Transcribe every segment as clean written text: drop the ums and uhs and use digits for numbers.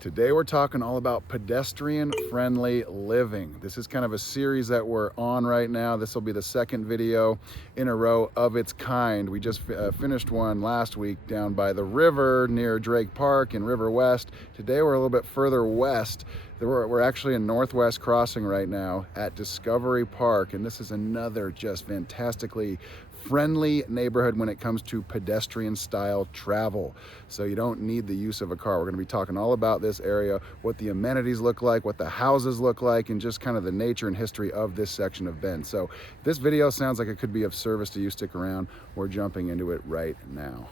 Today we're talking all about pedestrian-friendly living. This is kind of a series that we're on right now. This will be the second video in a row of its kind. We just finished one last week down by the river near Drake Park in River West. Today we're a little bit further west. We're actually in Northwest Crossing right now at Discovery Park, and this is another just fantastically friendly neighborhood when it comes to pedestrian style travel. So you don't need the use of a car. We're going to be talking all about this area, what the amenities look like, what the houses look like, and just kind of the nature and history of this section of Bend. So if this video sounds like it could be of service to you, stick around. We're jumping into it right now.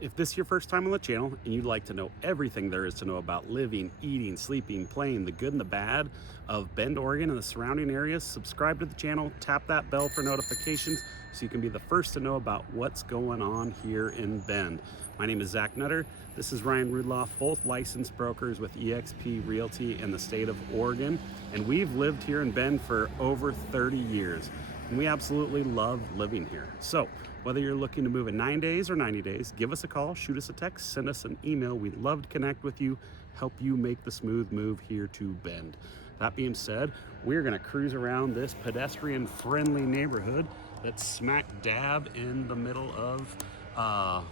If this is your first time on the channel and you'd like to know everything there is to know about living, eating, sleeping, playing, the good and the bad of Bend, Oregon and the surrounding areas, subscribe to the channel, tap that bell for notifications so you can be the first to know about what's going on here in Bend. My name is Zach Nutter. This is Ryan Rudloff, both licensed brokers with eXp Realty in the state of Oregon. And we've lived here in Bend for over 30 years. And we absolutely love living here. So whether you're looking to move in 9 days or 90 days, give us a call, shoot us a text, send us an email. We'd love to connect with you, help you make the smooth move here to Bend. That being said, we're gonna cruise around this pedestrian-friendly neighborhood that's smack dab in the middle of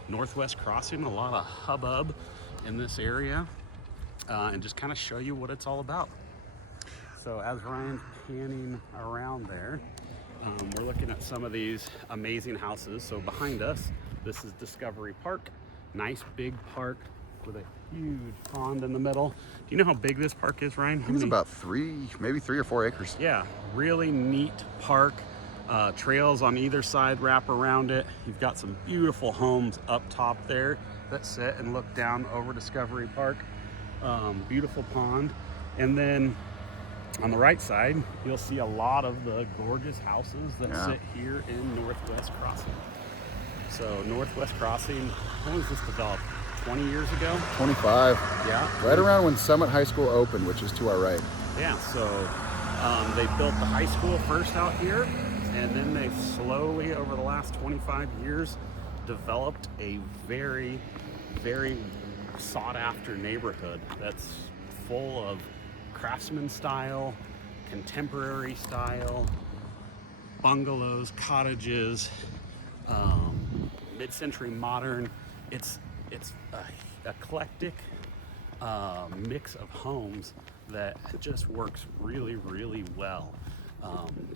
Northwest Crossing. A lot of hubbub in this area, and just kind of show you what it's all about. So as Ryan's panning around there, we're looking at some of these amazing houses. So behind us, this is Discovery Park. Nice big park with a huge pond in the middle. Do you know how big this park is, Ryan? I think it's about maybe 3 or 4 acres. Yeah, really neat park. Trails on either side wrap around it. You've got some beautiful homes up top there that sit and look down over Discovery Park. Beautiful pond. And then on the right side, you'll see a lot of the gorgeous houses that sit here in Northwest Crossing. So Northwest Crossing, when was this developed? 20 years ago? 25. Yeah. Right around when Summit High School opened, which is to our right. Yeah, so they built the high school first out here, and then they slowly, over the last 25 years, developed a very, very sought after neighborhood that's full of craftsman style, contemporary style, bungalows, cottages, mid-century modern. It's a eclectic mix of homes that just works really, really well.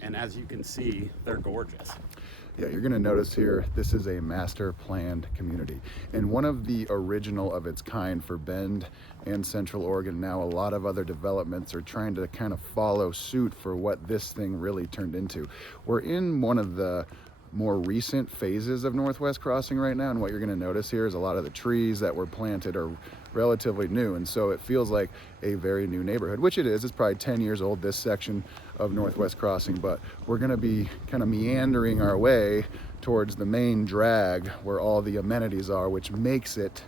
And as you can see, they're gorgeous. Yeah, you're gonna notice here, this is a master planned community and one of the original of its kind for Bend and Central Oregon. Now a lot of other developments are trying to kind of follow suit for what this thing really turned into. We're in one of the more recent phases of Northwest Crossing right now, and what you're going to notice here is a lot of the trees that were planted are relatively new, and so it feels like a very new neighborhood, which it is. It's probably 10 years old, this section of Northwest Crossing, but we're going to be kind of meandering our way towards the main drag where all the amenities are, which makes it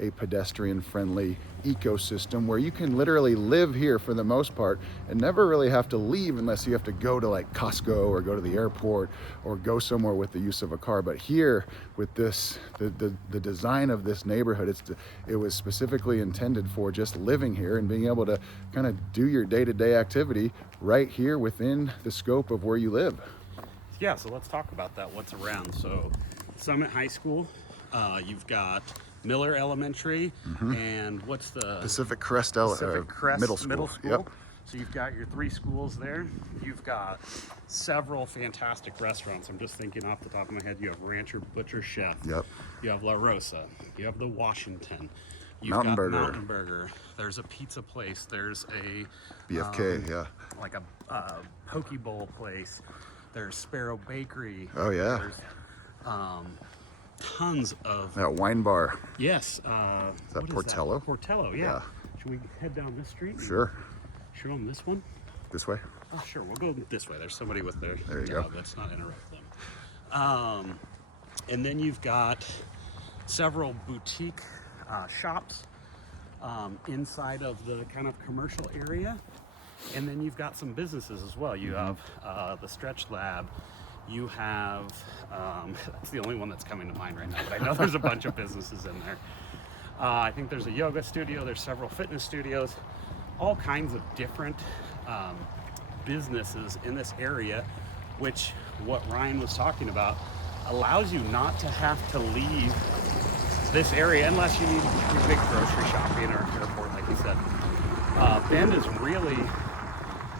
a pedestrian-friendly ecosystem where you can literally live here for the most part and never really have to leave unless you have to go to like Costco or go to the airport or go somewhere with the use of a car. But here with this, the design of this neighborhood, it was specifically intended for just living here and being able to kind of do your day-to-day activity right here within the scope of where you live. Yeah, so let's talk about that, what's around. So Summit High School, you've got Miller Elementary, and what's the Pacific Crest Middle School. Yep. So you've got your 3 schools there. You've got several fantastic restaurants. I'm just thinking off the top of my head. You have Rancher Butcher Chef. Yep. You have La Rosa. You have the Washington. You've Mountain got Burger. Mountain Burger. There's a pizza place. There's a BFK, like a poke bowl place. There's Sparrow Bakery. Oh yeah. There's tons of that wine bar. Yes. Is that Portello? Portello, yeah. Should we head down this street? Sure. Show them this one? This way? Oh, sure. We'll go this way. There's somebody with their go. Let's not interrupt them. And then you've got several boutique shops inside of the kind of commercial area. And then you've got some businesses as well. You have the Stretch Lab. You have, that's the only one that's coming to mind right now, but I know there's a bunch of businesses in there. I think there's a yoga studio, there's several fitness studios, all kinds of different businesses in this area, which what Ryan was talking about allows you not to have to leave this area unless you need big grocery shopping or airport, like you said. Bend is really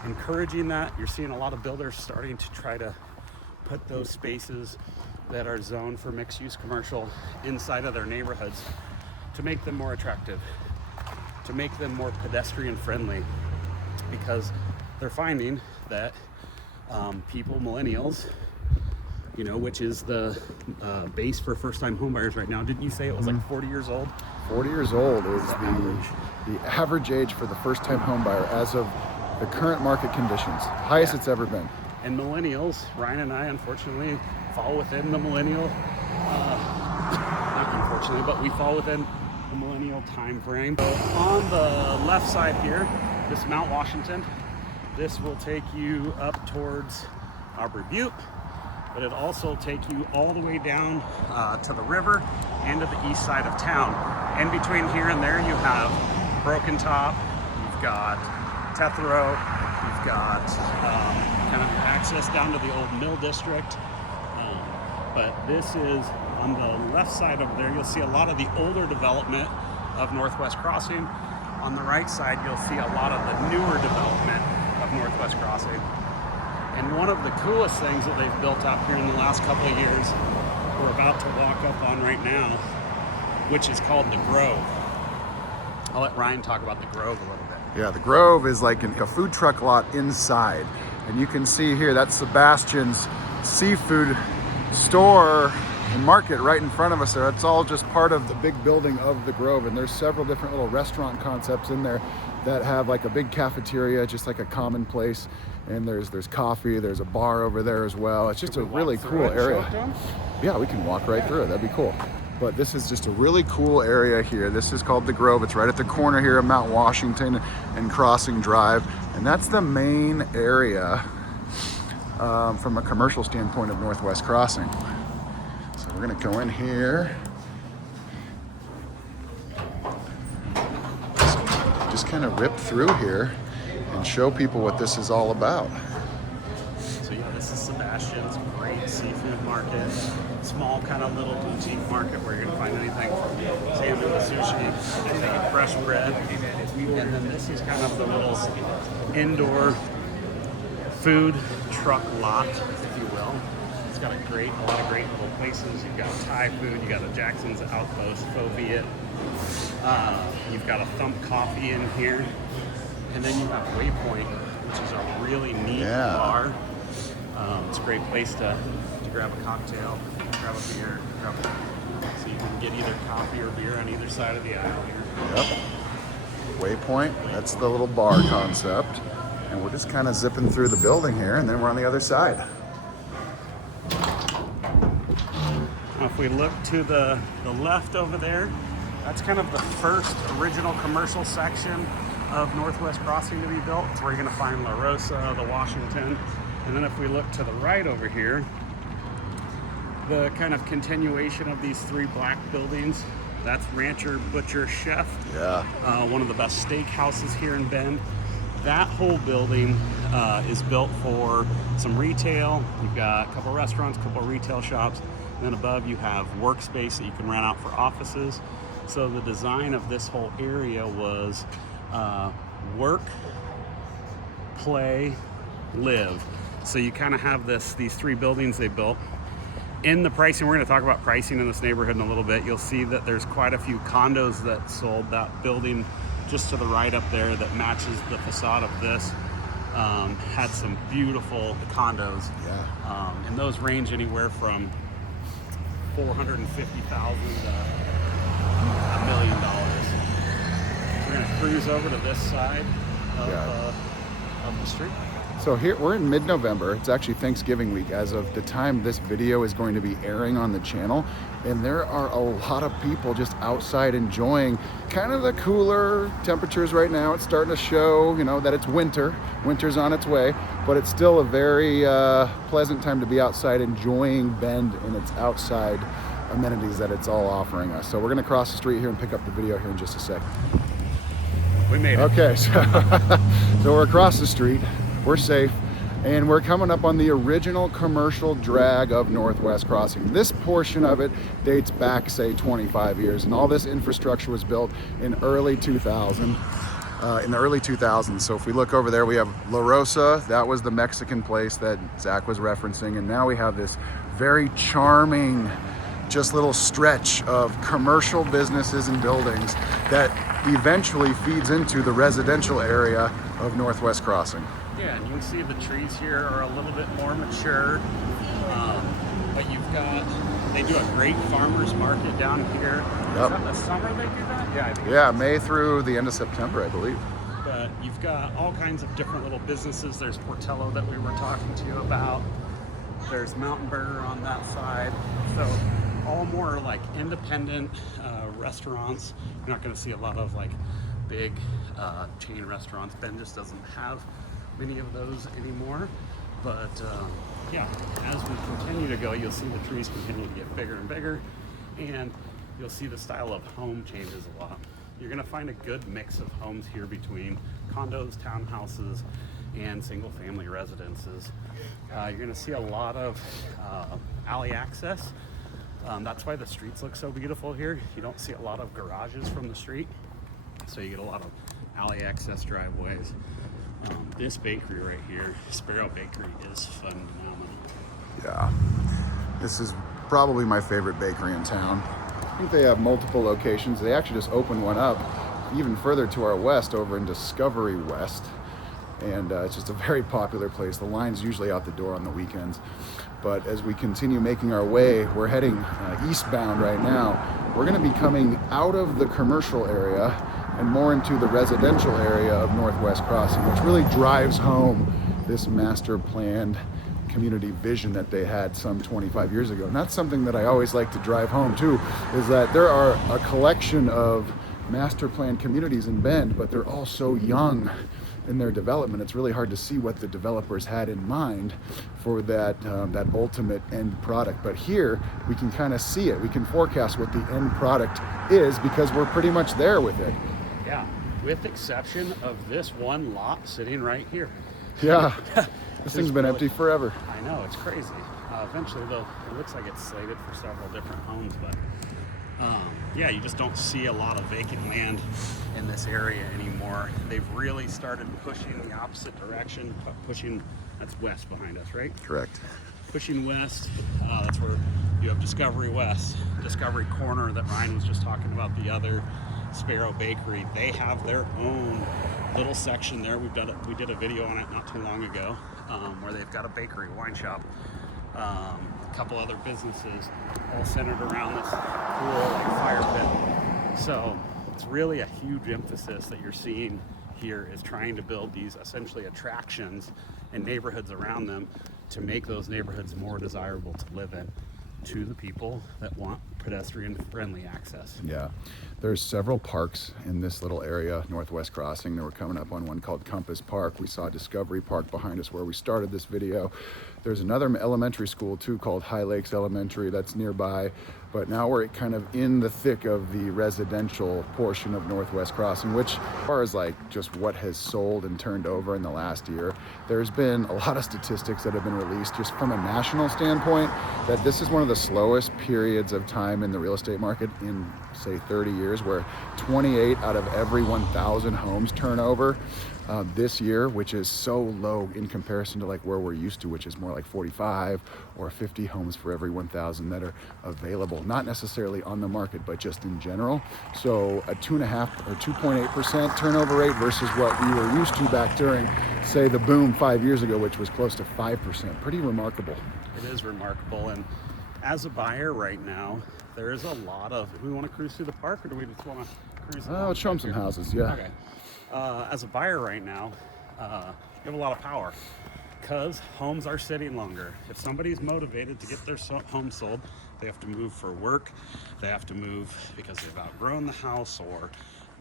encouraging that. You're seeing a lot of builders starting to try to put those spaces that are zoned for mixed-use commercial inside of their neighborhoods to make them more attractive, to make them more pedestrian-friendly, because they're finding that people, millennials, you know, which is the base for first-time homebuyers right now. Didn't you say it was like 40 years old? 40 years old is the average age for the first-time homebuyer as of the current market conditions. Highest it's ever been. And millennials, Ryan and I, unfortunately, fall within the millennial, not unfortunately, but we fall within the millennial time frame. So on the left side here, this is Mount Washington. This will take you up towards Aubrey Butte, but it'll also take you all the way down to the river and to the east side of town. In between here and there, you have Broken Top, you've got Tethero, you've got kind of access down to the old mill district. But this is on the left side over there. You'll see a lot of the older development of Northwest Crossing. On the right side, you'll see a lot of the newer development of Northwest Crossing. And one of the coolest things that they've built up here in the last couple of years, we're about to walk up on right now, which is called the Grove. I'll let Ryan talk about the Grove a little bit. Yeah, the Grove is like a food truck lot inside. And you can see here, that's Sebastian's seafood store and market right in front of us there. It's all just part of the big building of the Grove. And there's several different little restaurant concepts in there that have like a big cafeteria, just like a common place. And there's coffee, there's a bar over there as well. It's just a really cool area. Yeah, we can walk right through it. That'd be cool. But this is just a really cool area here. This is called the Grove. It's right at the corner here of Mount Washington and Crossing Drive. And that's the main area from a commercial standpoint of Northwest Crossing. So we're gonna go in here. Just kind of rip through here and show people what this is all about. So yeah, this is Sebastian's great seafood market. Small kind of little boutique market where you're gonna find anything from salmon to sushi, anything fresh bread. And then this is kind of the little indoor food truck lot, if you will. It's got a lot of great little places. You've got Thai food, you got a Jackson's Outpost, Faux Viet. You've got a Thump Coffee in here. And then you have Waypoint, which is a really neat bar. It's a great place to grab a cocktail, grab a beer, so you can get either coffee or beer on either side of the aisle here. Yep. Waypoint, that's the little bar concept. And we're just kind of zipping through the building here, and then we're on the other side. Now if we look to the left over there, that's kind of the first original commercial section of Northwest Crossing to be built. It's where you're gonna find La Rosa, the Washington. And then if we look to the right over here, the kind of continuation of these three black buildings, that's Rancher, Butcher, Chef. Yeah. One of the best steak houses here in Bend. That whole building is built for some retail. You've got a couple restaurants, a couple retail shops. And then above you have workspace that you can rent out for offices. So the design of this whole area was work, play, live. So you kind of have these three buildings they built. In the pricing, we're going to talk about pricing in this neighborhood in a little bit. You'll see that there's quite a few condos that sold. That building just to the right up there that matches the facade of this had some beautiful condos. Yeah. And those range anywhere from $450,000 to $1 million. We're going to cruise over to this side of the street. So here we're in mid-November. It's actually Thanksgiving week as of the time this video is going to be airing on the channel. And there are a lot of people just outside enjoying kind of the cooler temperatures right now. It's starting to show, you know, that it's winter. Winter's on its way, but it's still a very pleasant time to be outside enjoying Bend and its outside amenities that it's all offering us. So we're gonna cross the street here and pick up the video here in just a sec. We made it. Okay, so we're across the street. We're safe, and we're coming up on the original commercial drag of Northwest Crossing. This portion of it dates back, say, 25 years, and all this infrastructure was built in early 2000. In the early 2000s. So if we look over there, we have La Rosa. That was the Mexican place that Zach was referencing, and now we have this very charming, just little stretch of commercial businesses and buildings that eventually feeds into the residential area of Northwest Crossing. Yeah, and you can see the trees here are a little bit more mature, but they do a great farmer's market down here. Yep. Is that the summer they do that? Yeah, I think Yeah, May through the end of September, I believe. But you've got all kinds of different little businesses. There's Portello that we were talking to you about. There's Mountain Burger on that side. So all more like independent restaurants. You're not going to see a lot of like big chain restaurants. Bend just doesn't have many of those anymore. But yeah, as we continue to go, you'll see the trees continue to get bigger and bigger, and you'll see the style of home changes a lot. You're going to find a good mix of homes here between condos, townhouses, and single-family residences. You're going to see a lot of alley access. That's why the streets look so beautiful here. You don't see a lot of garages from the street, so you get a lot of alley access driveways. This bakery right here, Sparrow Bakery, is phenomenal. Yeah, this is probably my favorite bakery in town. I think they have multiple locations. They actually just opened one up even further to our west over in Discovery West. And it's just a very popular place. The line's usually out the door on the weekends. But as we continue making our way, we're heading eastbound right now. We're gonna be coming out of the commercial area and more into the residential area of Northwest Crossing, which really drives home this master planned community vision that they had some 25 years ago. And that's something that I always like to drive home too, is that there are a collection of master planned communities in Bend, but they're all so young in their development. It's really hard to see what the developers had in mind for that that ultimate end product. But here we can kind of see it. We can forecast what the end product is because we're pretty much there with it. Yeah, with exception of this one lot sitting right here. Yeah, this thing's been empty forever. I know, it's crazy. Eventually, though, it looks like it's slated for several different homes, but yeah, you just don't see a lot of vacant land in this area anymore. They've really started pushing the opposite direction, that's west behind us, right? Correct. Pushing west, that's where you have Discovery West, Discovery Corner that Ryan was just talking about, the other Sparrow Bakery. They have their own little section there. We did a video on it not too long ago, where they've got a bakery, wine shop, a couple other businesses, all centered around this cool like fire pit. So it's really a huge emphasis that you're seeing here, is trying to build these essentially attractions and neighborhoods around them to make those neighborhoods more desirable to live in to the people that want pedestrian-friendly access. Yeah, there's several parks in this little area, Northwest Crossing. We're coming up on one called Compass Park. We saw Discovery Park behind us where we started this video. There's another elementary school too called High Lakes Elementary that's nearby. But now we're kind of in the thick of the residential portion of Northwest Crossing, which, as far as like just what has sold and turned over in the last year, there's been a lot of statistics that have been released just from a national standpoint that this is one of the slowest periods of time in the real estate market in, say, 30 years, where 28 out of every 1,000 homes turn over this year, which is so low in comparison to like where we're used to, which is more like 45 or 50 homes for every 1,000 that are available, not necessarily on the market, but just in general. So a 2.5 or 2.8% turnover rate versus what we were used to back during, say, the boom 5 years ago, which was close to 5%. Pretty remarkable. It is remarkable. And as a buyer right now, there is a lot of, do we want to cruise through the park, or do we just want to cruise? Let's show them some houses, yeah. Okay. As a buyer right now, you have a lot of power. because homes are sitting longer. If somebody's motivated to get their home sold, they have to move for work, they have to move because they've outgrown the house, or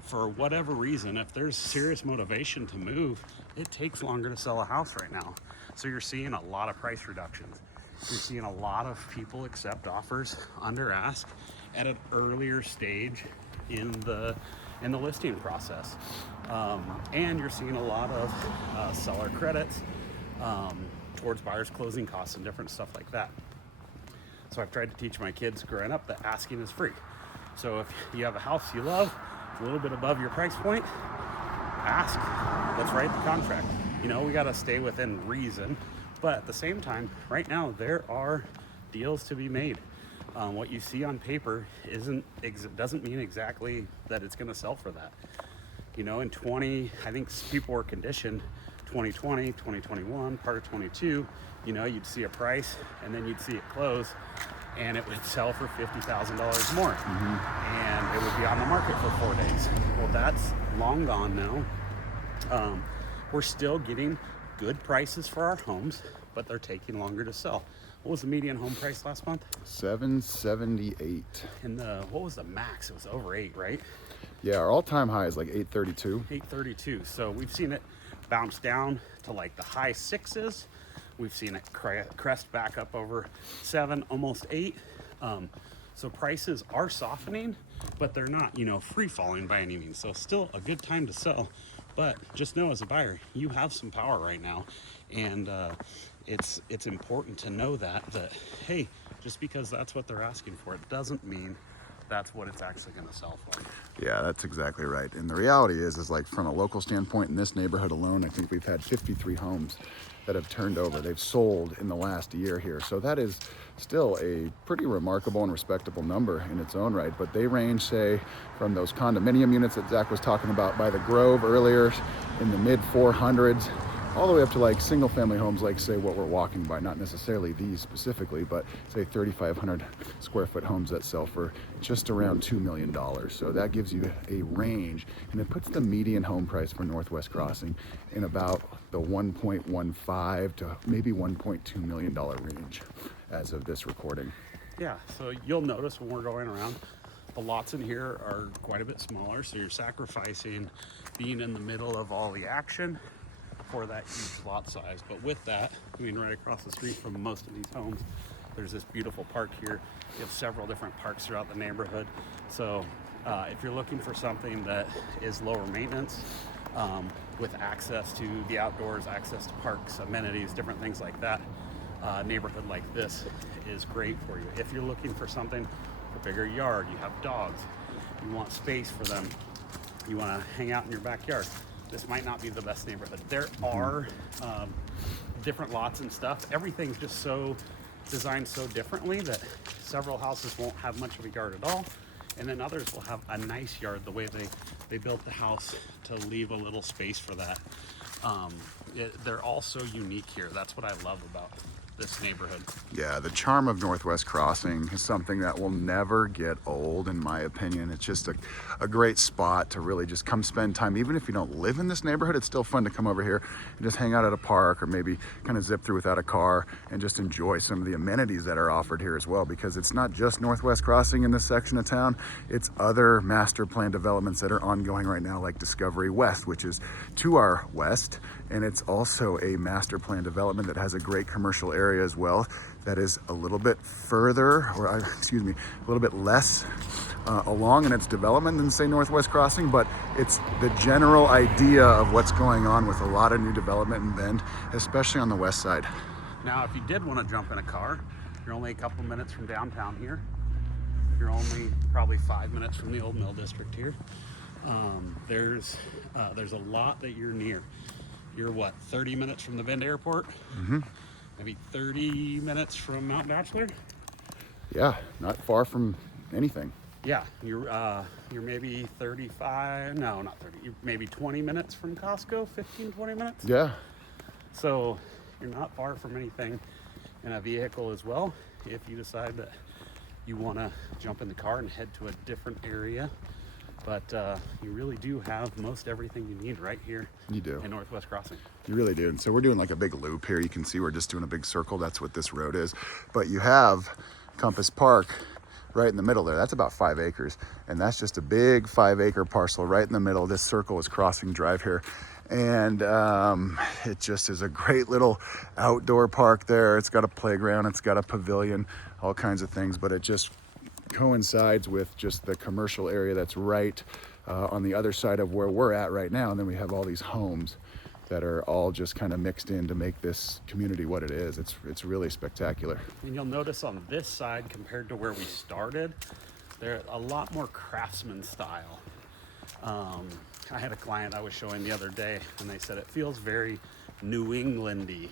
for whatever reason. If there's serious motivation to move, it takes longer to sell a house right now. So you're seeing a lot of price reductions. You're seeing a lot of people accept offers under ask at an earlier stage in the listing process. And you're seeing a lot of seller credits towards buyers' closing costs and different stuff like that. So I've tried to teach my kids growing up that asking is free. So if you have a house you love, a little bit above your price point, ask. Let's write the contract. You know, we got to stay within reason, but at the same time, right now there are deals to be made. What you see on paper doesn't mean exactly that it's going to sell for that. You know, I think people were conditioned 2020, 2021, part of 22, you know, you'd see a price and then you'd see it close and it would sell for $50,000 more. And it would be on the market for 4 days. Well, that's long gone now. We're still getting good prices for our homes, but they're taking longer to sell. What was the median home price last month? $778. And what was the max? It was over 8, right? Yeah, our all-time high is like 832. 832. So we've seen it bounce down to like the high 6s. We've seen it crest back up over 7, almost 8. So prices are softening, but they're not, you know, free falling by any means. So still a good time to sell. But just know, as a buyer, you have some power right now, and it's important to know that hey, just because that's what they're asking for, it doesn't mean that's what it's actually going to sell for. Yeah, that's exactly right. And the reality is like from a local standpoint, in this neighborhood alone, I think we've had 53 homes that have turned over. They've sold in the last year here. So that is still a pretty remarkable and respectable number in its own right. But they range, say, from those condominium units that Zach was talking about by the Grove earlier in the mid 400s, all the way up to like single family homes, like say what we're walking by, not necessarily these specifically, but say 3,500 square foot homes that sell for just around $2 million. So that gives you a range, and it puts the median home price for Northwest Crossing in about the 1.15 to maybe $1.2 million range as of this recording. Yeah, so you'll notice when we're going around, the lots in here are quite a bit smaller, so you're sacrificing being in the middle of all the action for that huge lot size. But with that, I mean, right across the street from most of these homes, there's this beautiful park here. You have several different parks throughout the neighborhood. So if you're looking for something that is lower maintenance, with access to the outdoors, access to parks, amenities, different things like that, a neighborhood like this is great for you. If you're looking for something, a bigger yard, you have dogs, you want space for them, you want to hang out in your backyard, this might not be the best neighborhood. There are different lots and stuff. Everything's just so designed so differently that several houses won't have much of a yard at all, and then others will have a nice yard the way they built the house to leave a little space for that. They're all so unique here. That's what I love about this neighborhood. Yeah, the charm of Northwest Crossing is something that will never get old, in my opinion. It's just a great spot to really just come spend time. Even if you don't live in this neighborhood, it's still fun to come over here and just hang out at a park, or maybe kind of zip through without a car and just enjoy some of the amenities that are offered here as well, because it's not just Northwest Crossing in this section of town, it's other master plan developments that are ongoing right now, like Discovery West, which is to our west, and it's also a master plan development that has a great commercial area as well that is a little bit further, or excuse me, a little bit less along in its development than, say, Northwest Crossing, but it's the general idea of what's going on with a lot of new development in Bend, especially on the west side. Now, if you did want to jump in a car, you're only a couple minutes from downtown here. You're only probably 5 minutes from the old mill district here. There's a lot that you're near. You're what, 30 minutes from the Bend airport? Mm-hmm. Maybe 30 minutes from Mount Bachelor? Yeah, not far from anything. Yeah, you're maybe 35, no, not 30, you're maybe 20 minutes from Costco, 15, 20 minutes? Yeah. So you're not far from anything in a vehicle as well. If you decide that you want to jump in the car and head to a different area but you really do have most everything you need right here You do. in Northwest Crossing. You really do. And so we're doing like a big loop here. You can see we're just doing a big circle. That's what this road is. But you have Compass Park right in the middle there. That's about 5 acres. And that's just a big 5-acre parcel right in the middle. This circle is Crossing Drive here. And it just is a great little outdoor park there. It's got a playground, it's got a pavilion, all kinds of things, but it just coincides with just the commercial area that's right on the other side of where we're at right now. And then we have all these homes that are all just kind of mixed in to make this community what it is. It's really spectacular. And you'll notice on this side compared to where we started, they're a lot more craftsman style. I had a client I was showing the other day, and they said it feels very New England-y.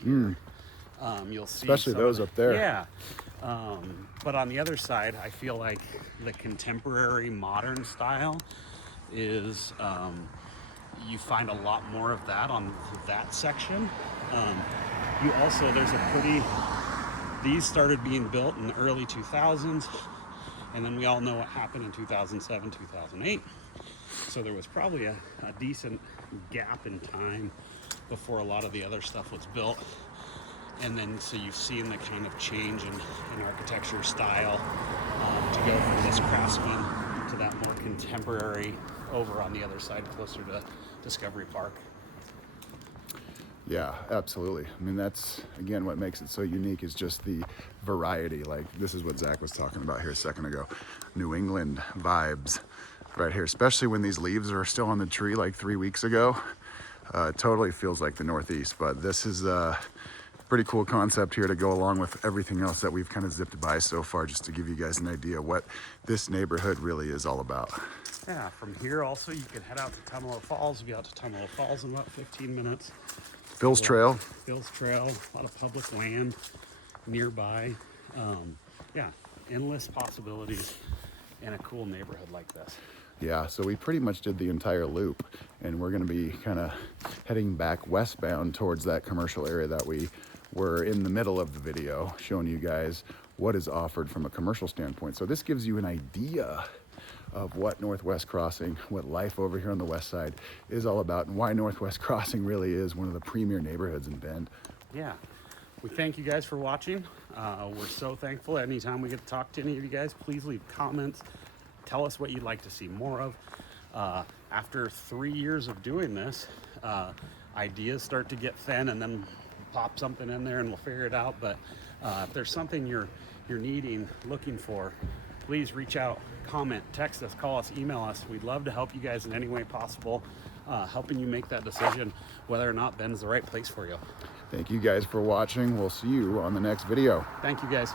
You'll see, especially those up there. Yeah. But on the other side, I feel like the contemporary modern style is, you find a lot more of that on that section. You also, these started being built in the early 2000s, and then we all know what happened in 2007, 2008. So there was probably a decent gap in time before a lot of the other stuff was built. And then, so you've seen the kind of change in architecture style to go from this craftsman to that more contemporary over on the other side, closer to Discovery Park. Yeah, absolutely. I mean, that's, again, what makes it so unique is just the variety. Like, this is what Zach was talking about here a second ago. New England vibes right here, especially when these leaves are still on the tree like 3 weeks ago. It totally feels like the Northeast, but this is a pretty cool concept here to go along with everything else that we've kind of zipped by so far, just to give you guys an idea what this neighborhood really is all about. Yeah, from here also you can head out to Tumalo Falls. We'll be out to Tumalo Falls in about 15 minutes. Phil's Trail. Phil's Trail, a lot of public land nearby. Yeah, endless possibilities in a cool neighborhood like this. Yeah, so we pretty much did the entire loop, and we're going to be kind of heading back westbound towards that commercial area that we were in the middle of the video, showing you guys what is offered from a commercial standpoint. So this gives you an idea of what Northwest Crossing, what life over here on the west side is all about, and why Northwest Crossing really is one of the premier neighborhoods in Bend. Yeah, we thank you guys for watching. We're so thankful. Anytime we get to talk to any of you guys, please leave comments. Tell us what you'd like to see more of. After 3 years of doing this, ideas start to get thin, and then pop something in there and we'll figure it out. But if there's something you're needing, looking for, please reach out, comment, text us, call us, email us. We'd love to help you guys in any way possible, helping you make that decision whether or not Bend's the right place for you. Thank you guys for watching. We'll see you on the next video. Thank you guys.